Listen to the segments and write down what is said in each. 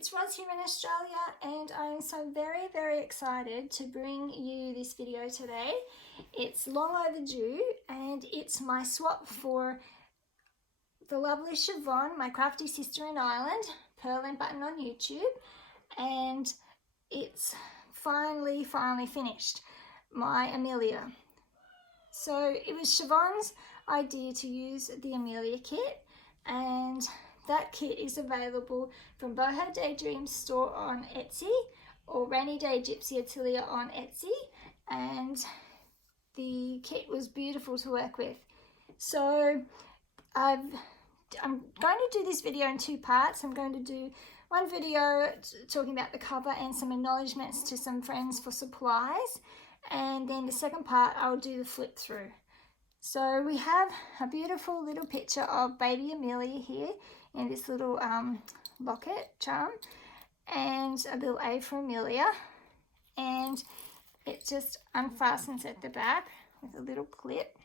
It's Roz here in Australia, and I'm so very excited to bring you this video today. It's long overdue, and it's my swap for the lovely Siobhan, my crafty sister in Ireland, Pearl and Button on YouTube, and it's finally finished, my Amelia. So it was Siobhan's idea to use the Amelia kit, and that kit is available from Boho Daydream store on Etsy or Rainy Day Gypsy Atelier on Etsy, and the kit was beautiful to work with. So I'm going to do this video in two parts. I'm going to do one video talking about the cover and some acknowledgements to some friends for supplies, and then the second part I'll do the flip through. So we have a beautiful little picture of baby Amelia here in this little locket charm, and a little A for Amelia, and it just unfastens at the back with a little clip.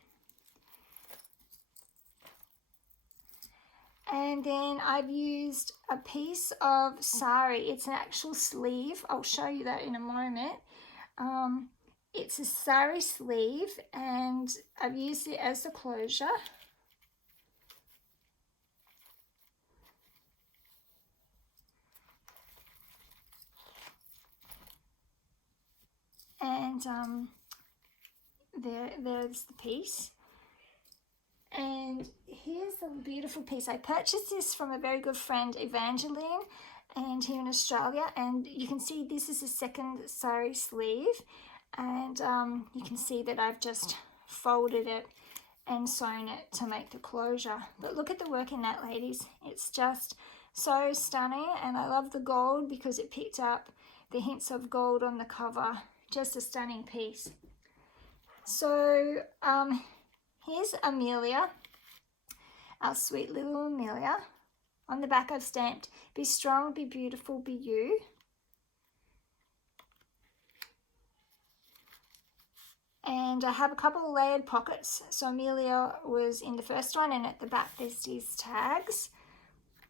And then I've used a piece of sari. It's an actual sleeve. I'll show you that in a moment. It's a sari sleeve, and I've used it as the closure. And there's the piece. And here's a beautiful piece. I purchased this from a very good friend, Evangeline, and here in Australia. And you can see this is a second sari sleeve. And you can see that I've just folded it and sewn it to make the closure. But look at the work in that, ladies. It's just so stunning, and I love the gold because it picked up the hints of gold on the cover. Just a stunning piece. So here's Amelia, our sweet little Amelia. On the back I've stamped, "Be strong, be beautiful, be you." And I have a couple of layered pockets. So Amelia was in the first one, and at the back there's these tags.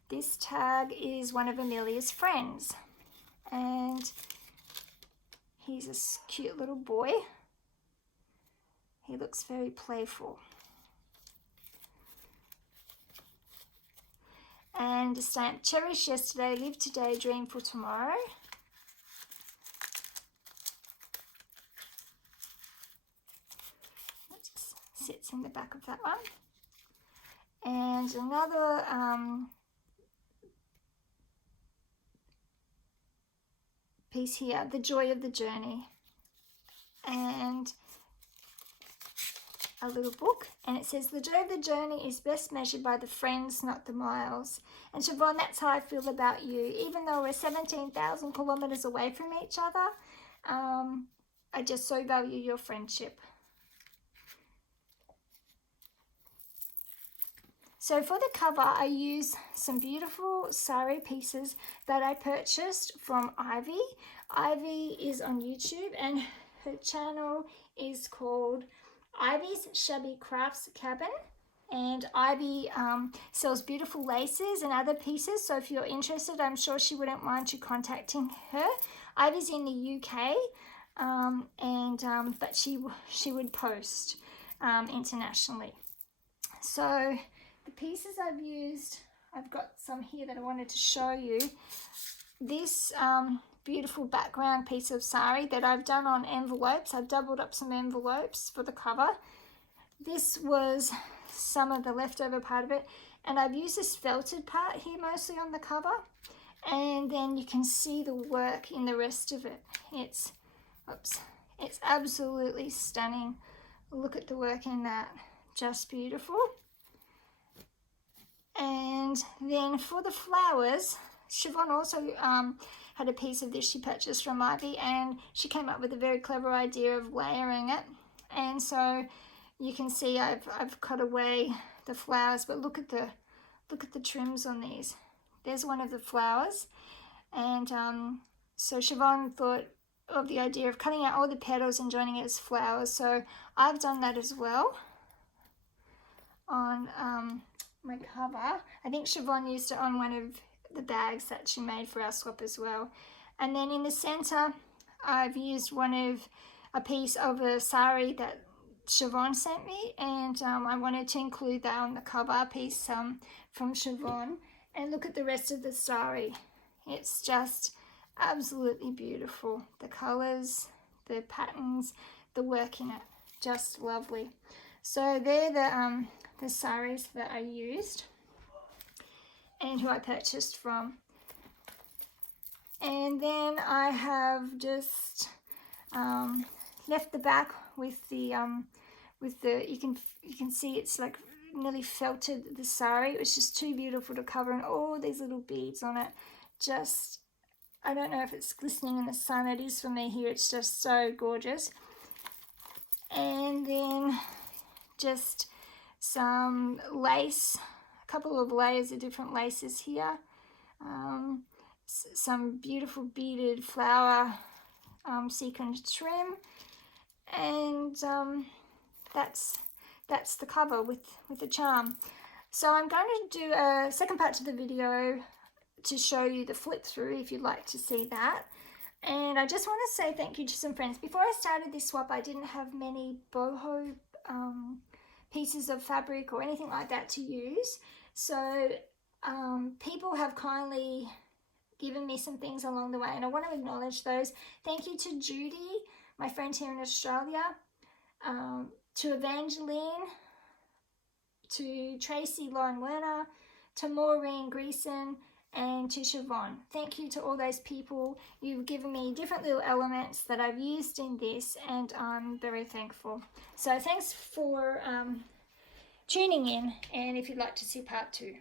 This tag is one of Amelia's friends, and he's a cute little boy. He looks very playful. And a stamp, "Cherish yesterday, live today, dream for tomorrow." That just sits in the back of that one. And another piece here, "The joy of the journey," and a little book, and it says, "The joy of the journey is best measured by the friends, not the miles." And Siobhan, that's how I feel about you. Even though we're 17,000 kilometers away from each other, I just so value your friendship. So for the cover, I use some beautiful sari pieces that I purchased from Ivy. Ivy is on YouTube, and her channel is called Ivy's Shabby Crafts Cabin. And Ivy sells beautiful laces and other pieces. So if you're interested, I'm sure she wouldn't mind you contacting her. Ivy's in the UK, but she would post internationally. So the pieces I've used, I've got some here that I wanted to show you. This beautiful background piece of sari that I've done on envelopes. I've doubled up some envelopes for the cover. This was some of the leftover part of it, and I've used this felted part here mostly on the cover, and then you can see the work in the rest of it. It's absolutely stunning. Look at the work in that, just beautiful. And then for the flowers, Siobhan also had a piece of this she purchased from Ivy, and she came up with a very clever idea of layering it. And so you can see I've cut away the flowers, but look at the trims on these. There's one of the flowers, and so Siobhan thought of the idea of cutting out all the petals and joining it as flowers. So I've done that as well on my cover. I think Siobhan used it on one of the bags that she made for our swap as well. And then in the center, I've used a piece of a sari that Siobhan sent me, and I wanted to include that on the cover piece from Siobhan. And look at the rest of the sari. It's just absolutely beautiful. The colors, the patterns, the work in it, just lovely. So they're the saris that I used and who I purchased from. And then I have just left the back with the you can see it's like nearly felted, the sari. It was just too beautiful to cover, and all these little beads on it. Just, I don't know if it's glistening in the sun. It is for me here. It's just so gorgeous. And then just some lace, a couple of layers of different laces here. Some beautiful beaded flower sequined trim, and that's the cover with the charm. So I'm going to do a second part to the video to show you the flip through if you'd like to see that. And I just want to say thank you to some friends. Before I started this swap, I didn't have many boho pieces of fabric or anything like that to use. So people have kindly given me some things along the way, and I want to acknowledge those. Thank you to Judy, my friend here in Australia, to Evangeline, to Tracy Lauren Werner, to Maureen Greason, and to Siobhan. Thank you to all those people. You've given me different little elements that I've used in this, and I'm very thankful. So thanks for tuning in, and if you'd like to see part 2.